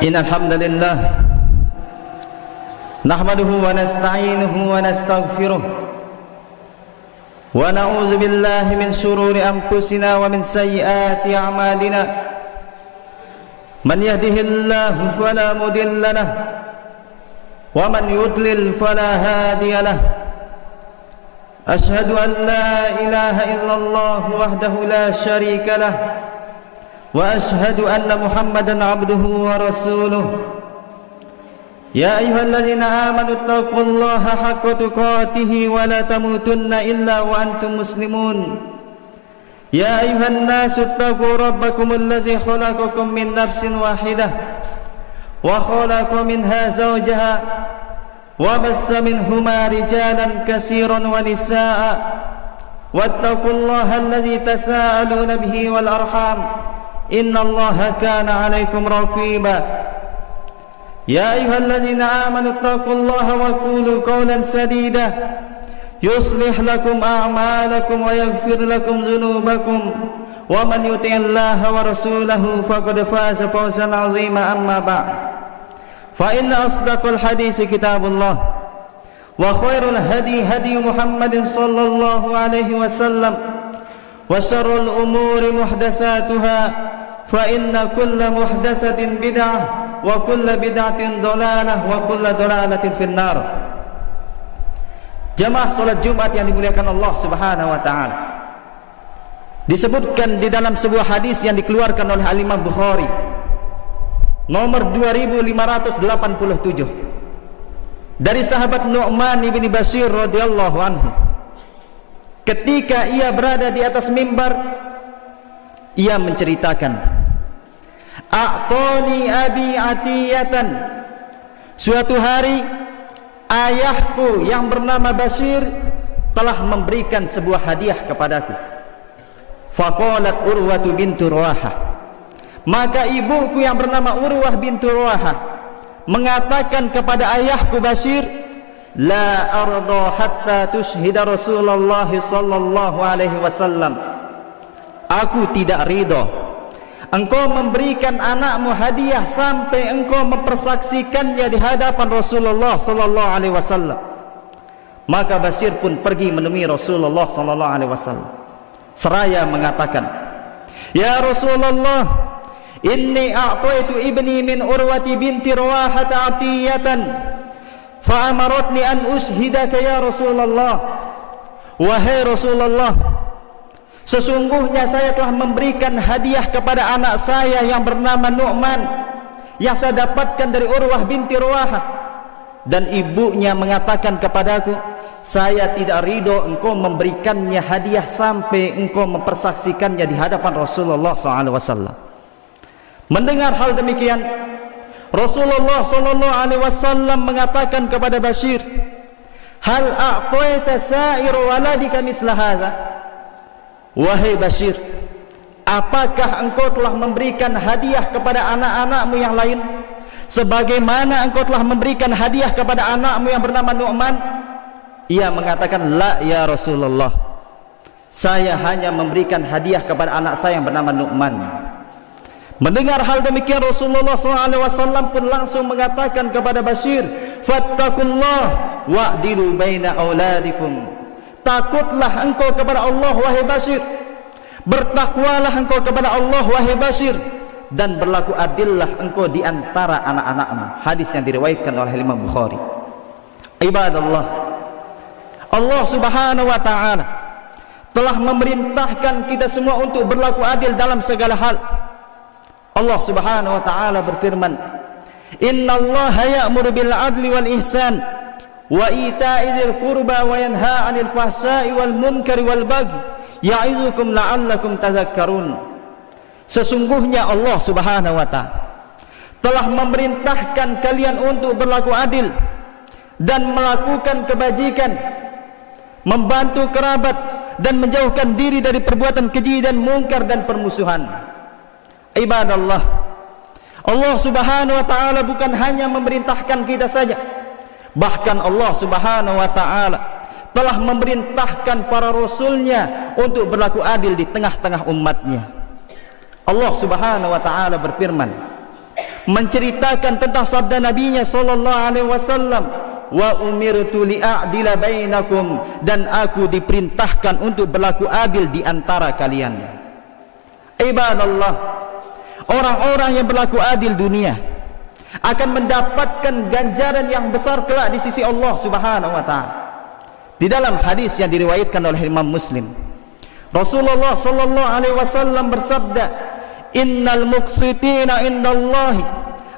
Innal hamdalillah nahmaduhu wa nasta'inuhu wa nastaghfiruh wa na'udzu billahi min shururi anfusina wa min sayyiati a'malina. Man yahdihillahu fala mudilla lahu wa man yudlil fala hadiya lahu. Ashhadu an la ilaha illallah wahdahu la syarika lahu wa ashhadu anna Muhammadan abduhu wa rasuluh. Ya ayyuhalladzina amanu taqullaha haqqa tuqatih wa la tamutunna illa wa antum muslimun. Ya ayyuhan nasu taqu rabbakumul ladzi khalaqakum min nafsin wahidah wa khalaqa minha zawjaha wa bassa minhuma rijalan katsiran wa nisaa'a wattaqullaha alladzi tasaaluna bihi wal arham innallaha kana 'alaikum raqiba. Ya ayyuhalladzina amanu taqullaha wa qulu qawlan sadida yuslih lakum a'malakum wa yaghfir lakum dhunubakum wa man yuti'illaha wa rasulahu faqad faza fawzan 'azima. Amma ba'd, fa inna asdaqal hadisi kitabullah wa khairul hadi hadi Muhammadin sallallahu alaihi wasallam wa syarrul umuri muhdatsatuha fa inna kulla muhdatsatin bid'ah wa kulla bid'atin dhalalah wa kulla dhalalatin finnar. Jamaah salat Jumat yang dimuliakan Allah Subhanahu wa taala, disebutkan di dalam sebuah hadis yang dikeluarkan oleh Al-Imam Bukhari nomor 2587 dari sahabat Nu'man ibn Bashir radhiyallahu anhu. Ketika ia berada di atas mimbar, ia menceritakan, A'tani abi atiyatan, suatu hari ayahku yang bernama Bashir telah memberikan sebuah hadiah kepadaku. Faqalat Urwatu bintu Ruwahah, maka ibuku yang bernama Urwah bintu Ruwahah mengatakan kepada ayahku Bashir, la arda hatta tushhida Rasulullah sallallahu alaihi wasallam, aku tidak ridha engkau memberikan anakmu hadiah sampai engkau mempersaksikannya di hadapan Rasulullah sallallahu alaihi wasallam. Maka Bashir pun pergi menemui Rasulullah sallallahu alaihi wasallam seraya mengatakan, ya Rasulullah, inni a'taitu ibni min Urwati binti Ruwahah atiyatan fa amaratni an ushhidaka ya Rasulullah. Wahai Rasulullah, sesungguhnya saya telah memberikan hadiah kepada anak saya yang bernama Nu'man yang saya dapatkan dari Urwah binti Ruwahah, dan ibunya mengatakan kepadaku, saya tidak ridho engkau memberikannya hadiah sampai engkau mempersaksikannya di hadapan Rasulullah SAW. Mendengar hal demikian, Rasulullah SAW mengatakan kepada Bashir, hal a'taita sa'ir waladika misla hadza? Wahai Bashir, apakah engkau telah memberikan hadiah kepada anak-anakmu yang lain sebagaimana engkau telah memberikan hadiah kepada anakmu yang bernama Nu'man? Ia mengatakan, la ya Rasulullah, saya hanya memberikan hadiah kepada anak saya yang bernama Nu'man. Mendengar hal demikian, Rasulullah SAW pun langsung mengatakan kepada Bashir, fattaqullah wa'dilu baina auladikum, takutlah engkau kepada Allah wahai Bashir, bertakwalah engkau kepada Allah wahai Bashir, dan berlaku adillah engkau di antara anak-anakmu. Hadis yang diriwayatkan oleh Imam Bukhari. Ibadallah, Allah Subhanahu wa taala telah memerintahkan kita semua untuk berlaku adil dalam segala hal. Allah Subhanahu wa taala berfirman, innallaha ya'muru bil adli wal ihsan wa ita'i dzil qurba wa yanha 'anil fahsya'i wal munkari wal baghi ya'izukum la'allakum tadhakkarun. Sesungguhnya Allah Subhanahu wa taala telah memerintahkan kalian untuk berlaku adil dan melakukan kebajikan, membantu kerabat, dan menjauhkan diri dari perbuatan keji dan mungkar dan permusuhan. Ibadallah, Allah Subhanahu wa taala bukan hanya memerintahkan kita saja, bahkan Allah Subhanahu wa taala telah memerintahkan para rasulnya untuk berlaku adil di tengah-tengah umatnya. Allah Subhanahu wa taala berfirman, menceritakan tentang sabda nabinya sallallahu alaihi wasallam, wa umirtu li'adila bainakum, dan aku diperintahkan untuk berlaku adil di antara kalian. Ibadallah, orang-orang yang berlaku adil dunia akan mendapatkan ganjaran yang besar kelak di sisi Allah Subhanahu wa taala. Di dalam hadis yang diriwayatkan oleh Imam Muslim, Rasulullah sallallahu alaihi wasallam bersabda, innal muqsitina indallahi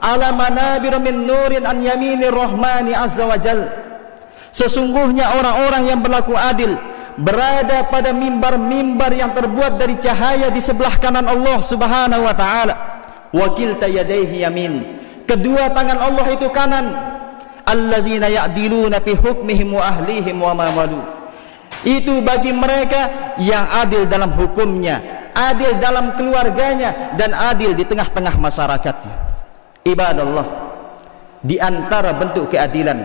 ala manabir min nurin an yaminir rahmani azza wa jal. Sesungguhnya orang-orang yang berlaku adil berada pada mimbar-mimbar yang terbuat dari cahaya di sebelah kanan Allah Subhanahu wa taala. Wa kilta yadayhi yamin, kedua tangan Allah itu kanan. Allazina ya'diluna fi hukmihim wa ahlihim wa ma walu, itu bagi mereka yang adil dalam hukumnya, adil dalam keluarganya, dan adil di tengah-tengah masyarakatnya. Ibadallah, di antara bentuk keadilan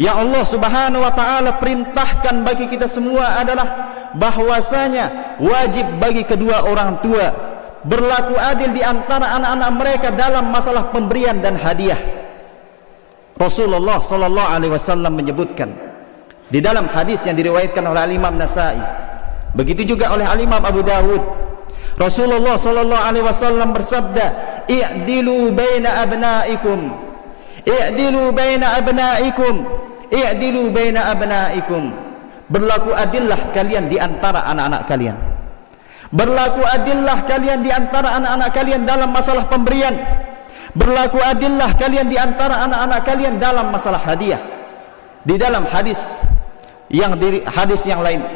yang Allah Subhanahu wa taala perintahkan bagi kita semua adalah bahwasanya wajib bagi kedua orang tua berlaku adil di antara anak-anak mereka dalam masalah pemberian dan hadiah. Rasulullah sallallahu alaihi wasallam menyebutkan di dalam hadis yang diriwayatkan oleh Imam Nasa'i, begitu juga oleh Imam Abu Dawud, Rasulullah sallallahu alaihi wasallam bersabda, i'dilu baina abnaikum, i'dilu baina abnaikum, i'dilu baina abnaikum. Berlaku adillah kalian di antara anak-anak kalian. Berlaku adillah kalian di antara anak-anak kalian dalam masalah pemberian. Berlaku adillah kalian di antara anak-anak kalian dalam masalah hadiah. Di dalam hadis yang lain,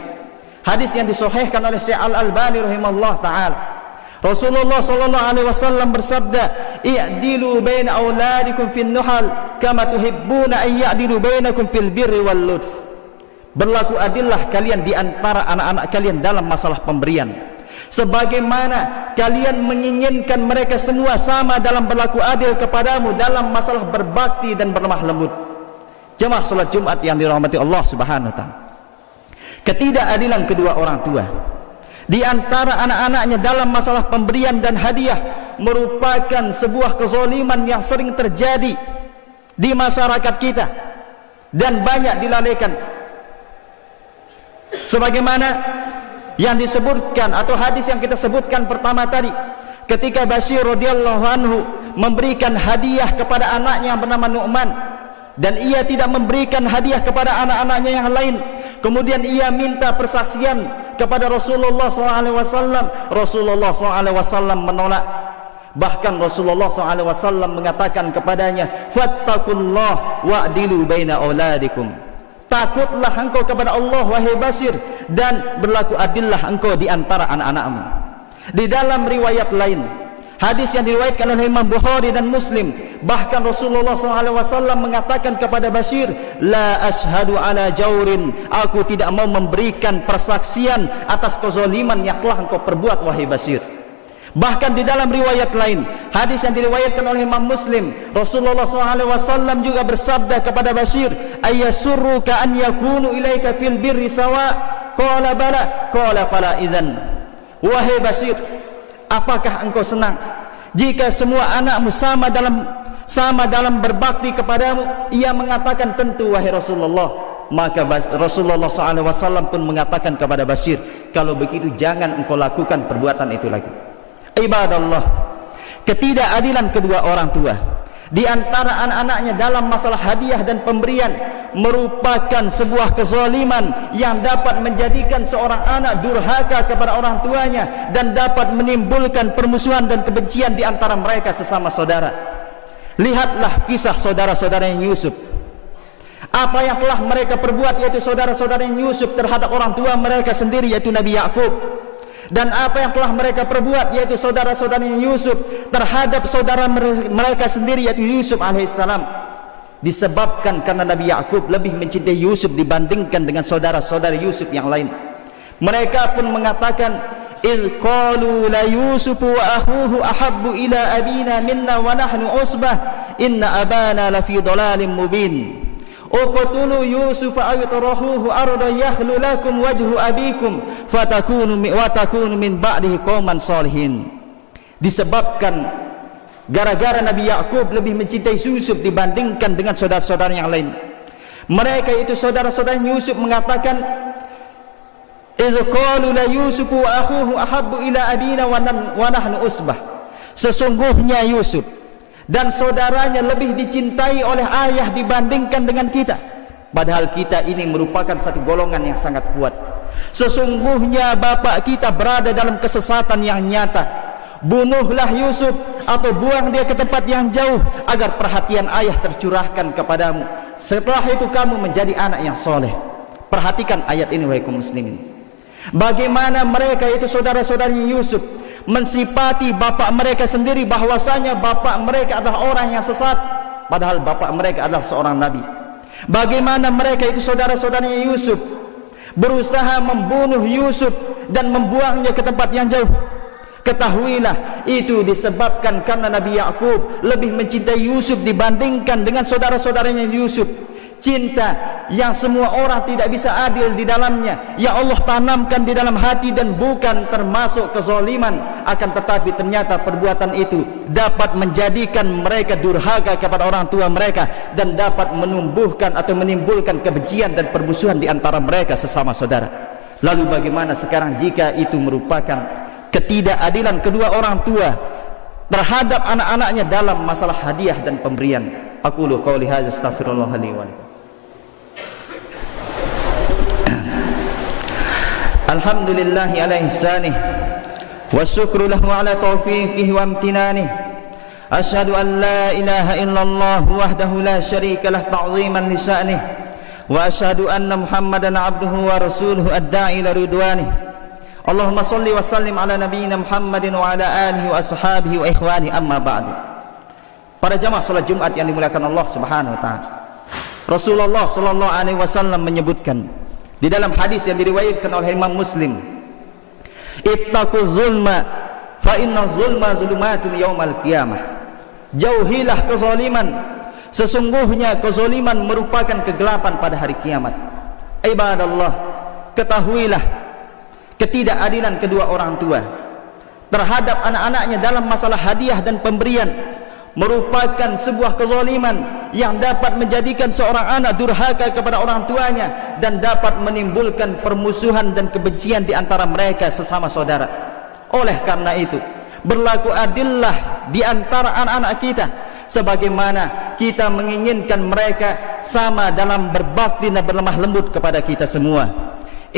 hadis yang disahihkan oleh Syekh Al-Albani rahimahullah taala, Rasulullah sallallahu alaihi wasallam bersabda, i'dilu baina auladikum fin nuhal kama tuhibbuna an ya'dilu bainakum fil birri wal lutf. Berlaku adillah kalian di antara anak-anak kalian dalam masalah pemberian, sebagaimana kalian menginginkan mereka semua sama dalam berlaku adil kepadamu dalam masalah berbakti dan berlemah lembut. Jemaah salat Jumat yang dirahmati Allah Subhanahu wa taala, ketidakadilan kedua orang tua di antara anak-anaknya dalam masalah pemberian dan hadiah merupakan sebuah kezaliman yang sering terjadi di masyarakat kita dan banyak dilalaikan, sebagaimana yang disebutkan atau hadis yang kita sebutkan pertama tadi, ketika Bashir radhiyallahu anhu memberikan hadiah kepada anaknya yang bernama Nu'man, dan ia tidak memberikan hadiah kepada anak-anaknya yang lain. Kemudian ia minta persaksian kepada Rasulullah SAW. Rasulullah SAW menolak. Bahkan Rasulullah SAW mengatakan kepadanya, fattaqullah wa'dilu baina auladikum. Takutlah engkau kepada Allah wahai Bashir, dan berlaku adillah engkau di antara anak-anakmu. Di dalam riwayat lain, hadis yang diriwayatkan oleh Imam Bukhari dan Muslim, bahkan Rasulullah SAW mengatakan kepada Bashir, la ashhadu ala jaurin, aku tidak mau memberikan persaksian atas kezaliman yang telah engkau perbuat wahai Bashir. Bahkan di dalam riwayat lain, hadis yang diriwayatkan oleh Imam Muslim, Rasulullah SAW juga bersabda kepada Bashir, ayasurruka an yakunu ilaika fil birri sawa? Qala bala, qala fala idzan. Wahai Bashir, apakah engkau senang jika semua anakmu sama dalam berbakti kepadamu? Ia mengatakan, tentu wahai Rasulullah. Maka Rasulullah SAW pun mengatakan kepada Bashir, kalau begitu jangan engkau lakukan perbuatan itu lagi. Ibadallah, ketidakadilan kedua orang tua di antara anak-anaknya dalam masalah hadiah dan pemberian merupakan sebuah kezaliman yang dapat menjadikan seorang anak durhaka kepada orang tuanya dan dapat menimbulkan permusuhan dan kebencian di antara mereka sesama saudara. Lihatlah kisah saudara-saudara yang Yusuf, apa yang telah mereka perbuat, yaitu saudara-saudara yang Yusuf terhadap orang tua mereka sendiri, yaitu Nabi Yakub. Dan apa yang telah mereka perbuat, yaitu saudara-saudara Yusuf terhadap saudara mereka sendiri, yaitu Yusuf alaihissalam. Disebabkan karena Nabi Yakub lebih mencintai Yusuf dibandingkan dengan saudara-saudara Yusuf yang lain. Mereka pun mengatakan, il qalu la Yusuf wa akhuhu ahabbu ila abina minna wa nahnu usbah inna abana la fi dhalalin mubin. Uqtulu Yusuf aw tarahuhu arda yakhlu lakum wajhu abikum fatakunu min ba'dihi qauman salihin. Disebabkan gara-gara Nabi Yakub lebih mencintai Yusuf dibandingkan dengan saudara-saudara yang lain. Mereka itu saudara-saudara Yusuf mengatakan, "Iz qalu la Yusufu wa akhuhu ahabbu ila abina wa nahnu usbah." Sesungguhnya Yusuf dan saudaranya lebih dicintai oleh ayah dibandingkan dengan kita, padahal kita ini merupakan satu golongan yang sangat kuat. Sesungguhnya bapak kita berada dalam kesesatan yang nyata. Bunuhlah Yusuf atau buang dia ke tempat yang jauh agar perhatian ayah tercurahkan kepadamu. Setelah itu kamu menjadi anak yang soleh. Perhatikan ayat ini wahai kaum muslimin. Bagaimana mereka itu saudara-saudaranya Yusuf mensifati bapak mereka sendiri bahwasanya bapak mereka adalah orang yang sesat, padahal bapak mereka adalah seorang nabi. Bagaimana mereka itu saudara-saudaranya Yusuf berusaha membunuh Yusuf dan membuangnya ke tempat yang jauh. Ketahuilah itu disebabkan karena Nabi Yakub lebih mencintai Yusuf dibandingkan dengan saudara-saudaranya Yusuf. Cinta yang semua orang tidak bisa adil di dalamnya, yang Allah tanamkan di dalam hati dan bukan termasuk kezaliman. Akan tetapi ternyata perbuatan itu dapat menjadikan mereka durhaka kepada orang tua mereka dan dapat menumbuhkan atau menimbulkan kebencian dan permusuhan di antara mereka sesama saudara. Lalu bagaimana sekarang jika itu merupakan ketidakadilan kedua orang tua terhadap anak-anaknya dalam masalah hadiah dan pemberian? Aqulu qauli hadza astaghfirullah li wa lakum. Alhamdulillahi ala ihsanih wa syukru lahu ala taufiqihi wa amtinanih. Asyhadu an la ilaha illallah wahdahu la syarika lah ta'ziman li sya'nih, wa asyhadu anna Muhammadan abduhu wa rasuluhu ad-da'i ila ridwanih. Allahumma salli wa sallim ala nabiyyina Muhammadin wa ala alihi wa ashabihi wa ikhwani, amma ba'du. Para jamaah salat Jumat yang dimuliakan Allah Subhanahu wa taala. Rasulullah sallallahu alaihi wasallam menyebutkan di dalam hadis yang diriwayatkan oleh Imam Muslim, "Ittaqu zulma fa inna zulma zulumatun yaumal qiyamah." Jauhilah kezaliman, sesungguhnya kezaliman merupakan kegelapan pada hari kiamat. Ibadallah, ketahuilah ketidakadilan kedua orang tua terhadap anak-anaknya dalam masalah hadiah dan pemberian merupakan sebuah kezaliman yang dapat menjadikan seorang anak durhaka kepada orang tuanya dan dapat menimbulkan permusuhan dan kebencian di antara mereka sesama saudara. Oleh karena itu, berlaku adillah di antara anak-anak kita sebagaimana kita menginginkan mereka sama dalam berbakti dan berlemah lembut kepada kita semua.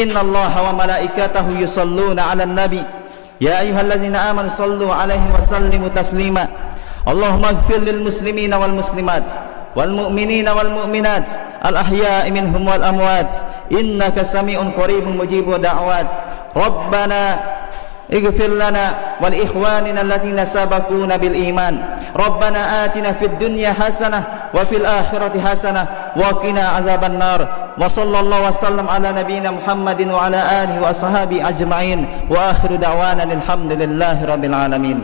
Innallaha wa malaikatahu yusalluna 'alan nabi ya ayyuhallazina amanu sallu 'alaihi wa sallimu taslima. Allahumma ighfir lil muslimina wal muslimat wal mu'minina wal mu'minat al ahya'i minhum wal amwat innaka sami'un qaribun mujibud da'wat. Rabbana ighfir lana wal ikhwanina allazina sabaquna bil iman. Rabbana atina fid dunya hasanah wa fil akhirati hasanah wa qina azaban nar. Wa sallallahu wasallam ala nabiyyina Muhammadin wa ala alihi wa ashabihi ajma'in wa akhiru da'wana alhamdulillahi rabbil alamin.